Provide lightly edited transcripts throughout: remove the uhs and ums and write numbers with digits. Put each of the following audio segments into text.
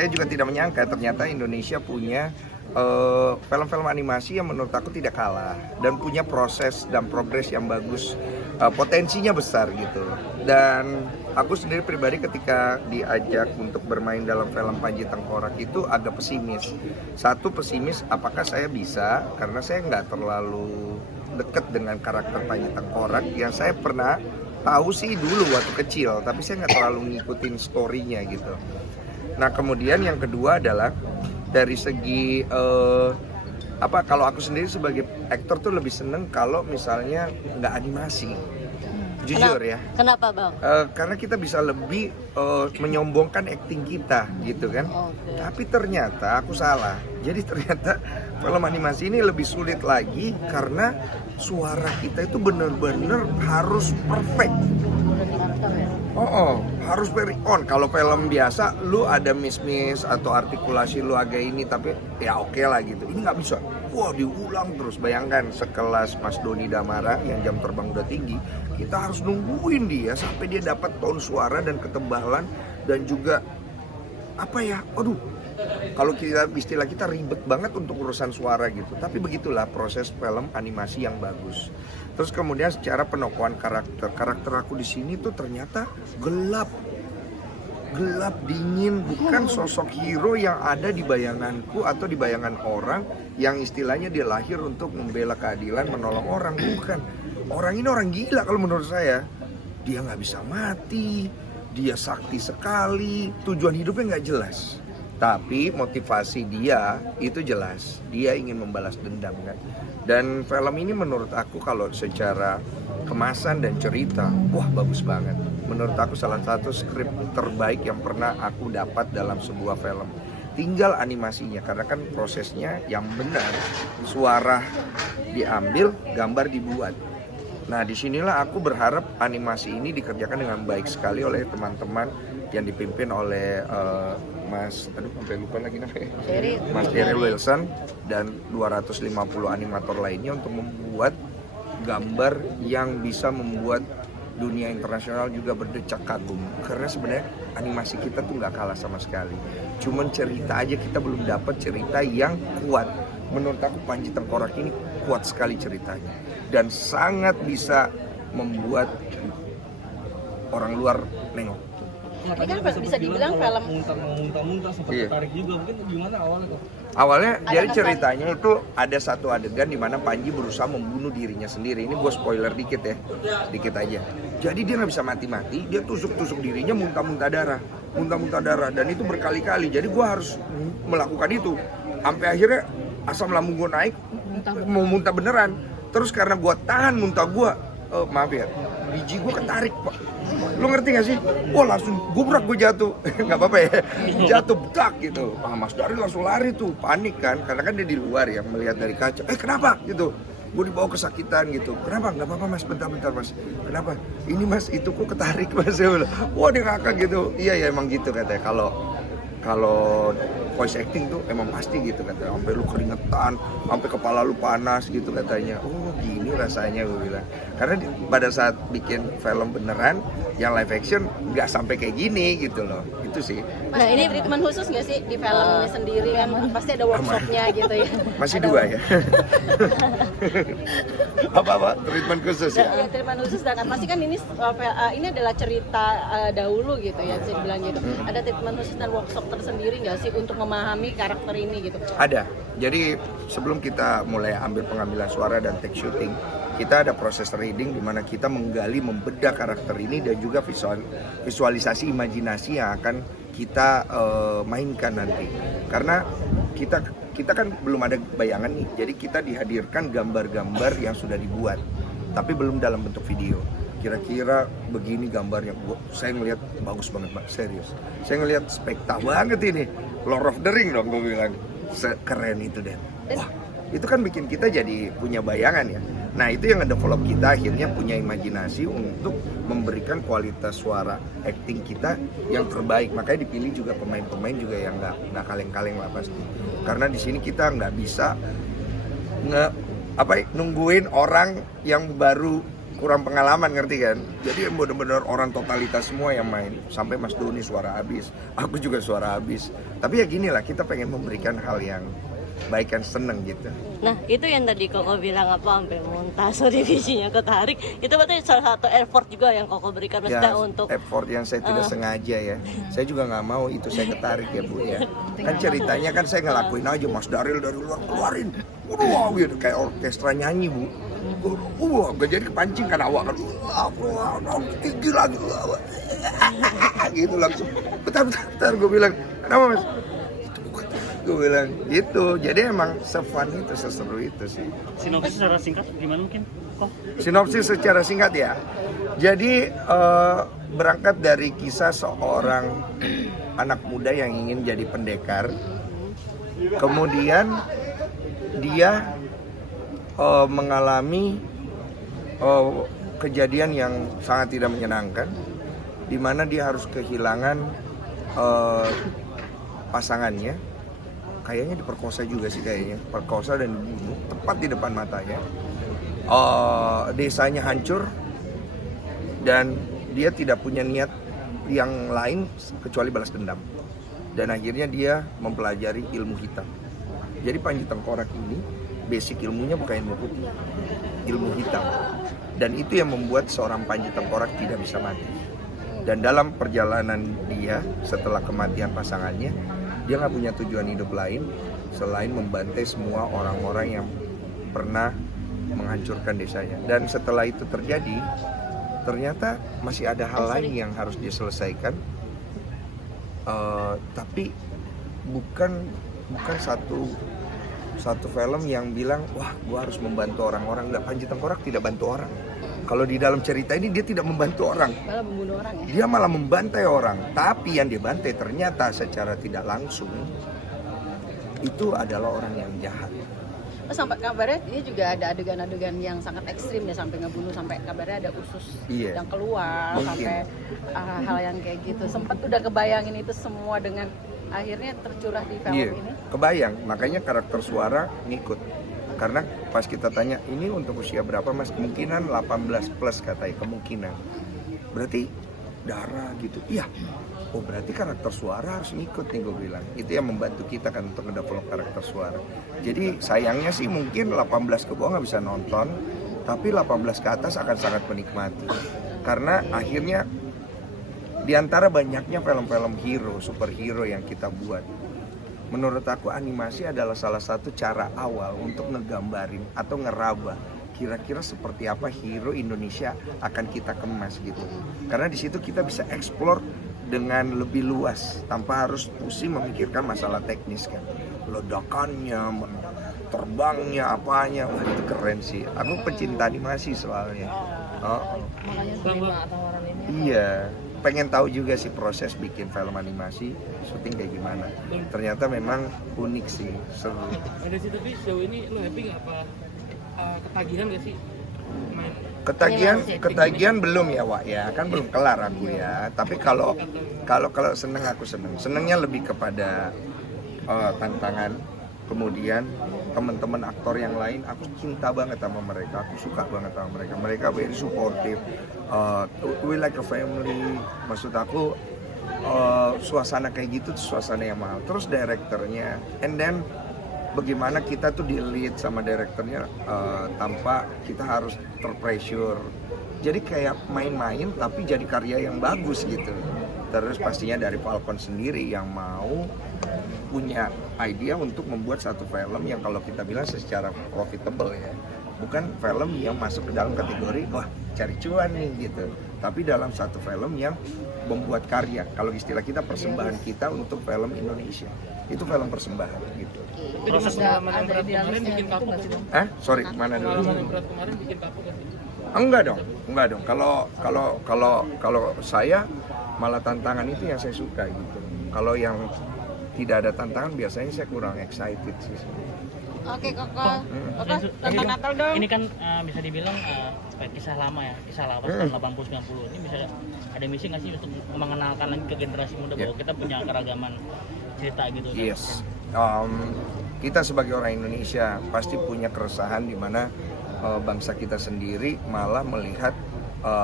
Saya juga tidak menyangka ternyata Indonesia punya film-film animasi yang menurut aku tidak kalah dan punya proses dan progres yang bagus, potensinya besar gitu. Dan aku sendiri pribadi ketika diajak untuk bermain dalam film Panji Tengkorak itu agak pesimis. Satu, pesimis apakah saya bisa, karena saya nggak terlalu dekat dengan karakter Panji Tengkorak yang saya pernah tahu sih dulu waktu kecil, tapi saya nggak terlalu ngikutin story-nya gitu. Nah kemudian yang kedua adalah dari segi kalau aku sendiri sebagai aktor tuh lebih seneng kalau misalnya nggak animasi, jujur ya. Kenapa bang? Karena kita bisa lebih menyombongkan acting kita gitu kan. Okay. Tapi ternyata aku salah. Jadi ternyata film animasi ini lebih sulit lagi karena suara kita itu bener-bener harus perfect. Harus very on. Kalau film biasa, lu ada miss atau artikulasi lu agak ini, tapi ya oke lah gitu. Ini nggak bisa. Wah diulang terus. Bayangkan sekelas Mas Doni Damara yang jam terbang udah tinggi, kita harus nungguin dia sampai dia dapat tone suara dan ketebalan dan juga kalau istilah kita ribet banget untuk urusan suara gitu. Tapi begitulah proses film animasi yang bagus. Terus kemudian secara penokohan karakter aku di sini tuh ternyata gelap dingin, bukan sosok hero yang ada di bayanganku atau di bayangan orang yang istilahnya dia lahir untuk membela keadilan, menolong orang. Bukan, orang ini orang gila kalau menurut saya. Dia nggak bisa mati, dia sakti sekali, tujuan hidupnya nggak jelas. Tapi motivasi dia itu jelas, dia ingin membalas dendam kan. Dan film ini menurut aku kalau secara kemasan dan cerita, wah bagus banget. Menurut aku salah satu skrip terbaik yang pernah aku dapat dalam sebuah film. Tinggal animasinya, karena kan prosesnya yang benar, suara diambil, gambar dibuat. Nah disinilah aku berharap animasi ini dikerjakan dengan baik sekali oleh teman-teman yang dipimpin oleh sampai lupa lagi namanya, Mas Jerry Wilson dan 250 animator lainnya untuk membuat gambar yang bisa membuat dunia internasional juga berdecak kagum. Karena sebenarnya animasi kita tuh nggak kalah sama sekali. Cuman cerita aja kita belum dapat cerita yang kuat. Menurut aku Panji Tengkorak ini kuat sekali ceritanya dan sangat bisa membuat orang luar nengok. Ini kan bisa dibilang film muntah sempat tertarik juga, mungkin gimana awalnya kok? Awalnya jadi ceritanya itu ada satu adegan di mana Panji berusaha membunuh dirinya sendiri. Ini gue spoiler dikit ya, dikit aja. Jadi dia nggak bisa mati-mati, dia tusuk-tusuk dirinya muntah-muntah darah, dan itu berkali-kali. Jadi gue harus melakukan itu, sampai akhirnya asam lambung gue naik, mau muntah beneran. Terus karena gue tahan muntah gue, maaf ya, biji gue ketarik pak. Lu ngerti gak sih? Wah langsung gubrak gue jatuh. Gak apa-apa ya, jatuh betak gitu. Mas Dari langsung lari tuh, panik kan. Karena kan dia di luar ya, melihat dari kaca. Kenapa? Gitu. Gue dibawa kesakitan gitu. Kenapa? Gak apa-apa mas, bentar mas. Kenapa? Ini mas, itu kok ketarik mas. Wah dia ngakak gitu. Iya ya emang gitu katanya. Kalau voice acting tuh emang pasti gitu katanya, sampai lu keringetan, sampai kepala lu panas gitu katanya. Oh gini rasanya gue bilang. Karena pada saat bikin film beneran yang live action nggak sampai kayak gini gitu loh. Itu sih. Nah ini treatment khusus nggak sih di filmnya sendiri kan pasti ada workshopnya gitu ya? Masih ada 2 ya. apa treatment khusus ya? Ya treatment khusus dan pasti kan ini adalah cerita dahulu gitu ya bisa dibilang gitu. Ada treatment khusus dan workshop tersendiri nggak sih untuk memahami karakter ini gitu? Ada. Jadi sebelum kita mulai ambil pengambilan suara dan take shooting, kita ada proses reading di mana kita menggali, membedah karakter ini dan juga visualisasi imajinasi yang akan kita mainkan nanti. Karena kita kan belum ada bayangan nih, jadi kita dihadirkan gambar-gambar yang sudah dibuat, tapi belum dalam bentuk video. Kira-kira begini gambarnya, saya ngelihat bagus banget Pak, serius. Saya ngelihat spektak banget ini, Lord of the Ring dong gue bilang, keren itu deh. Wah, itu kan bikin kita jadi punya bayangan ya. Nah itu yang ngedevelop kita akhirnya punya imajinasi untuk memberikan kualitas suara acting kita yang terbaik. Makanya dipilih juga pemain-pemain juga yang nggak kaleng-kaleng lah pasti. Karena di sini kita nggak bisa nungguin orang yang baru kurang pengalaman, ngerti kan? Jadi benar-benar orang totalitas semua yang main. Sampai Mas Doni suara habis, aku juga suara habis. Tapi ya gini lah, kita pengen memberikan hal yang baik dan seneng gitu. Nah, itu yang tadi Koko bilang apa sampai Montaso divisinya ketarik. Itu berarti salah satu effort juga yang Koko berikan maksudnya untuk effort yang saya tidak sengaja ya. Saya juga nggak mau itu saya ketarik ya Bu ya. Kan ceritanya kan saya ngelakuin aja, Mas Daril dari luar keluarin. Wah gitu kayak orkestra nyanyi Bu. Wah, gak jadi kepancing kan awak kan. Wah, tinggi lagi. Gitu langsung. Bentar, gue bilang, kenapa Mas? Gue bilang gitu. Jadi emang se-fun itu, seseru itu sih. Sinopsis secara singkat gimana mungkin? Sinopsis secara singkat ya. Jadi berangkat dari kisah seorang anak muda yang ingin jadi pendekar. Kemudian dia mengalami kejadian yang sangat tidak menyenangkan, di mana dia harus kehilangan pasangannya. Kayaknya diperkosa juga sih kayaknya, perkosa dan dibunuh tepat di depan matanya. Desanya hancur dan dia tidak punya niat yang lain kecuali balas dendam. Dan akhirnya dia mempelajari ilmu hitam. Jadi Panji Tengkorak ini basic ilmunya bukan ilmu putih, ilmu hitam. Dan itu yang membuat seorang Panji Tengkorak tidak bisa mati. Dan dalam perjalanan dia setelah kematian pasangannya, dia nggak punya tujuan hidup lain selain membantai semua orang-orang yang pernah menghancurkan desanya. Dan setelah itu terjadi, ternyata masih ada hal lain yang harus dia selesaikan. Tapi bukan satu film yang bilang, wah gua harus membantu orang-orang. Nggak, Panji Tengkorak tidak bantu orang. Kalau di dalam cerita ini dia tidak membantu orang, Malah membunuh orang ya. dia malah membantai orang. Tapi yang dia bantai ternyata secara tidak langsung itu adalah orang yang jahat. Sampai kabarnya ini juga ada adegan-adegan yang sangat ekstrim ya, sampai ngebunuh, sampai kabarnya ada usus Iya. yang keluar, Mungkin. sampai hal yang kayak gitu. Sempat udah kebayangin itu semua dengan akhirnya tercurah di film Iya, ini. kebayang. Makanya karakter suara ngikut. Karena pas kita tanya, ini untuk usia berapa Mas? Kemungkinan 18 plus katanya, kemungkinan. Berarti darah gitu. Iya. Oh berarti karakter suara harus ngikut nih, gue bilang. Itu yang membantu kita kan untuk ngedevelop karakter suara. Jadi sayangnya sih mungkin 18 ke bawah nggak bisa nonton, tapi 18 ke atas akan sangat menikmati. Karena akhirnya di antara banyaknya film-film hero, superhero yang kita buat, menurut aku animasi adalah salah satu cara awal untuk ngegambarin atau ngeraba kira-kira seperti apa hero Indonesia akan kita kemas gitu. Karena di situ kita bisa explore dengan lebih luas tanpa harus pusing memikirkan masalah teknis kan. Ledakannya, terbangnya, apanya, wah itu keren sih. Aku pecinta animasi soalnya. makanya terima tawaran ini. Iya, pengen tahu juga sih proses bikin film animasi, syuting kayak gimana. Ternyata memang unik sih, seru. Ada sih, tapi sejauh ini lo happy nggak apa ketagihan nggak sih main? Ketagihan belum ya Wak ya, kan belum kelar aku ya. Tapi kalau seneng aku seneng. Senengnya lebih kepada tantangan. Kemudian teman-teman aktor yang lain, aku cinta banget sama mereka, aku suka banget sama mereka. Mereka very supportive, we like a family. Maksud aku suasana kayak gitu tuh suasana yang mahal. Terus direkturnya, and then bagaimana kita tuh di lead sama direkturnya tanpa kita harus terpressure. Jadi kayak main-main tapi jadi karya yang bagus gitu. Terus pastinya dari Falcon sendiri yang mau punya ide untuk membuat satu film yang kalau kita bilang secara profitable ya, bukan film yang masuk ke dalam kategori wah cari cuan nih gitu, tapi dalam satu film yang membuat karya. Kalau istilah kita persembahan kita untuk film Indonesia, itu film persembahan gitu. Proses pengalaman yang berat kemarin bikin kapok nggak sih? Sorry, mana dulu? Pengalaman yang berat kemarin bikin kapok nggak sih? Enggak dong. Kalau saya malah tantangan itu yang saya suka gitu. Kalau yang tidak ada tantangan biasanya saya kurang excited sih. Oke Koko, tentang Natal dong. Ini kan bisa dibilang kisah lama ya, kisah lawas tahun 80-90. Ini bisa ada misi nggak sih untuk mengenalkan lagi ke generasi muda bahwa kita punya keragaman cerita gitu? Yes. Kita sebagai orang Indonesia pasti punya keresahan di mana bangsa kita sendiri malah melihat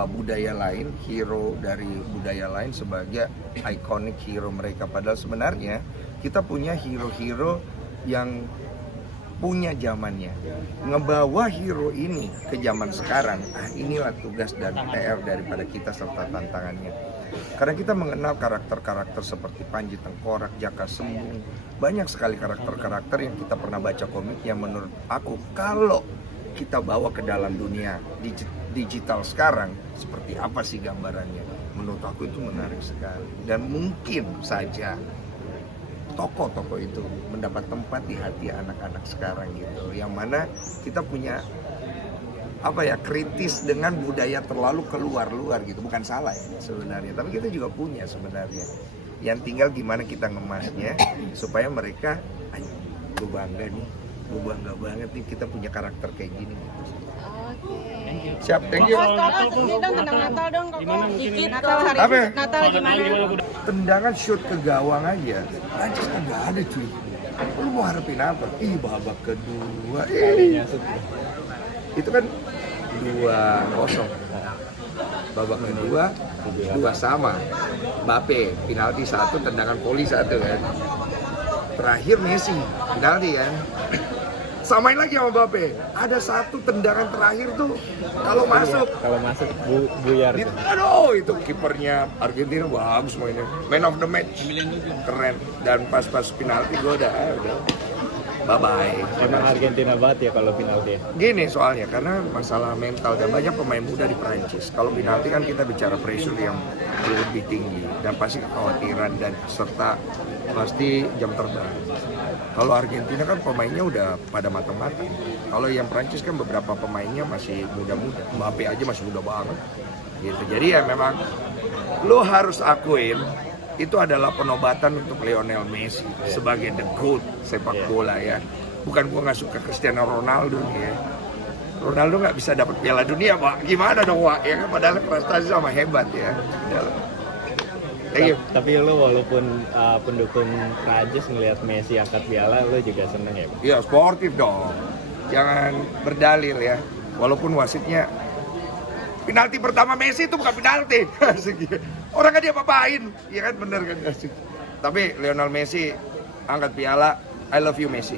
budaya lain, hero dari budaya lain sebagai iconic hero mereka. Padahal sebenarnya kita punya hero-hero yang punya zamannya. Ngebawa hero ini ke zaman sekarang, inilah tugas dan PR daripada kita serta tantangannya. Karena kita mengenal karakter-karakter seperti Panji Tengkorak, Jaka Sembung, banyak sekali karakter-karakter yang kita pernah baca komiknya. Menurut aku, kalau kita bawa ke dalam dunia digital sekarang, seperti apa sih gambarannya? Menurut aku itu menarik sekali. Dan mungkin saja tokoh-tokoh itu mendapat tempat di hati anak-anak sekarang gitu. Yang mana kita punya kritis dengan budaya terlalu keluar-luar gitu. Bukan salah ya sebenarnya, tapi kita juga punya sebenarnya. Yang tinggal gimana kita ngemasnya supaya mereka, gue bangga nih, gue bangga banget nih kita punya karakter kayak gini gitu. Siap, thank you. Sedikit dong tentang Natal dong kok. Dikit Natal hari Apa? Natal gimana? Tendangan shoot ke gawang aja, Prancis kan nggak ada cuy. Lu mau harapin apa? Babak kedua, itu kan 2-0. Babak kedua 2-2 Mbappe penalti 1, tendangan voli 1 kan. Terakhir Messi penalti kan. Samain lagi sama Mbappe. Ada 1 tendangan terakhir tuh kalau masuk buyar. Aduh, itu kipernya Argentina bagus mainnya. Man of the match. Keren. Dan pas penalti gue udah bye-bye. Emang Argentina banget ya kalau penalti. Gini soalnya, karena masalah mental dan banyak pemain muda di Prancis. Kalau penalti kan kita bicara pressure yang lebih tinggi dan pasti kekhawatiran dan serta pasti jam terbang. Kalau Argentina kan pemainnya udah pada matang-matang. Kalau yang Prancis kan beberapa pemainnya masih muda-muda. Mbappe aja masih muda banget. Gitu. Jadi ya memang lo harus akuin itu adalah penobatan untuk Lionel Messi sebagai the GOAT sepak bola ya. Bukan gua nggak suka Cristiano Ronaldo nih ya. Ronaldo nggak bisa dapat Piala Dunia, Pak. Gimana dong, Pak? Ya kan padahal prestasi sama hebat ya. Tapi lo walaupun pendukung Prancis ngelihat Messi angkat piala, lo juga seneng ya, Pak? Iya, sportif dong. Jangan berdalil ya. Walaupun wasitnya penalti pertama Messi itu bukan penalti. Orang kan dia apa-apain. Iya kan bener kan. Tapi Lionel Messi angkat piala, I love you Messi.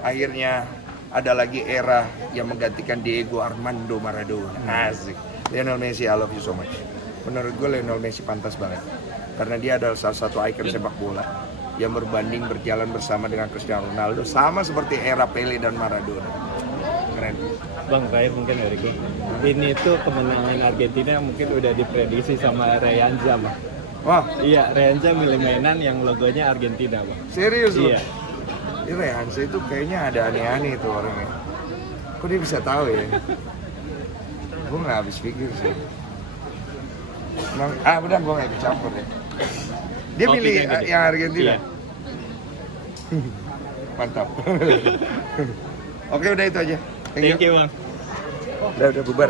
Akhirnya ada lagi era yang menggantikan Diego Armando Maradona. Asik. Lionel Messi, I love you so much. Menurut gue Lionel Messi pantas banget. Karena dia adalah salah satu ikon sepak bola yang berbanding berjalan bersama dengan Cristiano Ronaldo, sama seperti era Pele dan Maradona. Keren. Bang, terakhir mungkin dari gue. Ini tuh kemenangan Argentina mungkin udah diprediksi sama Reanza, Bang. Wah, Iya, Reanza milih mainan yang logonya Argentina, Bang. serius lu? Iya. Ini Rehansa itu kayaknya ada aneh-aneh itu orangnya. Kok dia bisa tahu ya? Gue nggak habis pikir sih. Emang, udah gue nggak ikut campur ya. Dia Kopi milih yang gede. yang Argentina. Iya. Mantap. Oke, udah itu aja. Thank you, Bang. Udah bubar.